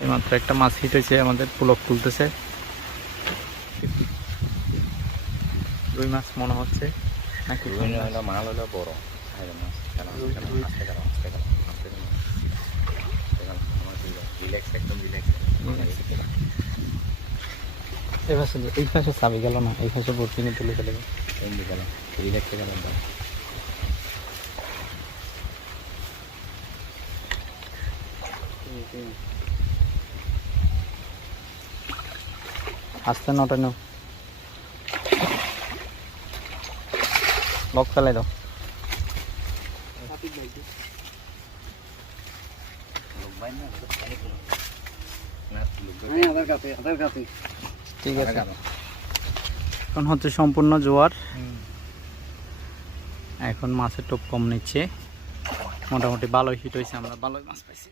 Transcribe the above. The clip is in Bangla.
এইমাত্র একটা মাছ হিট হয়েছে, আমাদের পুলক তুলতেছে। রুই মাছ মনে হচ্ছে নাকি মাল হলো বড় এই পাশে চাবি গেল না, এই পাশে ভর্তি নিয়ে তুলে ফেলে গেল রিল্যাক্স গেল। আসতে নটা নেও, লক ফেলাই দাও। ঠিক আছে, এখন হচ্ছে সম্পূর্ণ জোয়ার। এখন মাছের টোপ কম নিচ্ছে, মোটামুটি ভালোই হিট হয়েছে, আমরা ভালোই মাছ পাইছি।